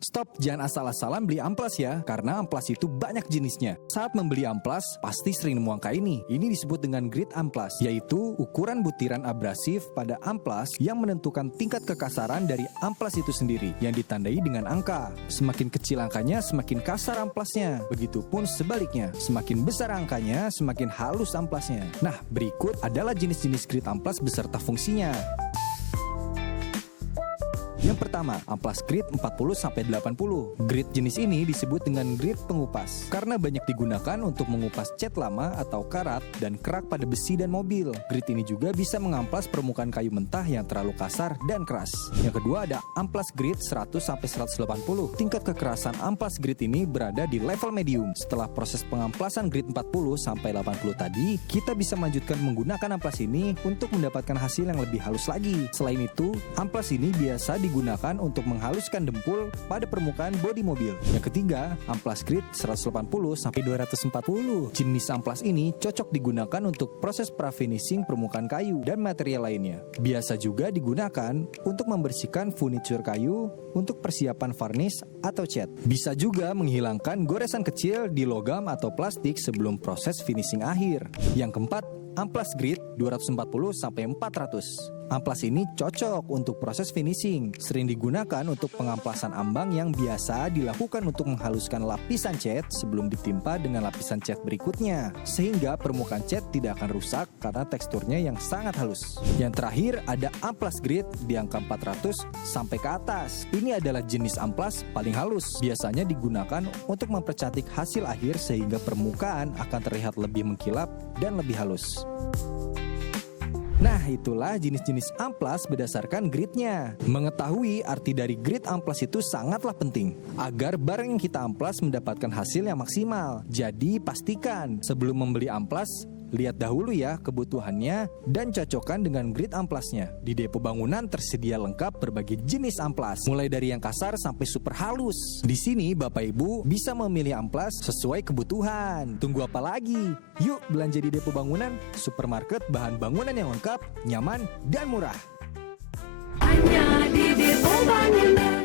Stop, jangan asal-asalan beli amplas ya, karena amplas itu banyak jenisnya. Saat membeli amplas, pasti sering nemu angka ini. Ini disebut dengan grit amplas, yaitu ukuran butiran abrasif pada amplas yang menentukan tingkat kekasaran dari amplas itu sendiri, yang ditandai dengan angka. Semakin kecil angkanya, semakin kasar amplasnya. Begitupun sebaliknya, semakin besar angkanya, semakin halus amplasnya. Nah, berikut adalah jenis-jenis grit amplas beserta fungsinya. Yang pertama, amplas grit 40-80. Grit jenis ini disebut dengan grit pengupas karena banyak digunakan untuk mengupas cat lama atau karat dan kerak pada besi dan mobil. Grit ini juga bisa mengamplas permukaan kayu mentah yang terlalu kasar dan keras. Yang kedua ada amplas grit 100-180. Tingkat kekerasan amplas grit ini berada di level medium. Setelah proses pengamplasan grit 40-80 tadi, kita bisa melanjutkan menggunakan amplas ini untuk mendapatkan hasil yang lebih halus lagi. Selain itu, amplas ini biasa digunakan untuk menghaluskan dempul pada permukaan bodi mobil. Yang ketiga, amplas grit 180-240. Jenis amplas ini cocok digunakan untuk proses pra-finishing permukaan kayu dan material lainnya. Biasa juga digunakan untuk membersihkan furniture kayu untuk persiapan varnish atau cat. Bisa juga menghilangkan goresan kecil di logam atau plastik sebelum proses finishing akhir. Yang keempat, amplas grit 240-400. Amplas ini cocok untuk proses finishing. Sering digunakan untuk pengamplasan ambang yang biasa dilakukan untuk menghaluskan lapisan cat sebelum ditimpa dengan lapisan cat berikutnya, sehingga permukaan cat tidak akan rusak karena teksturnya yang sangat halus. Yang terakhir ada amplas grit di angka 400 sampai ke atas. Ini adalah jenis amplas paling halus. Biasanya digunakan untuk mempercantik hasil akhir sehingga permukaan akan terlihat lebih mengkilap dan lebih halus. Nah, itulah jenis-jenis amplas berdasarkan gritnya. Mengetahui arti dari grit amplas itu sangatlah penting agar barang yang kita amplas mendapatkan hasil yang maksimal. Jadi pastikan sebelum membeli amplas, lihat dahulu ya kebutuhannya dan cocokkan dengan grit amplasnya. Di Depo Bangunan tersedia lengkap berbagai jenis amplas, mulai dari yang kasar sampai super halus. Di sini Bapak Ibu bisa memilih amplas sesuai kebutuhan. Tunggu apa lagi? Yuk belanja di Depo Bangunan, supermarket bahan bangunan yang lengkap, nyaman, dan murah. Hanya di Depo Bangunan.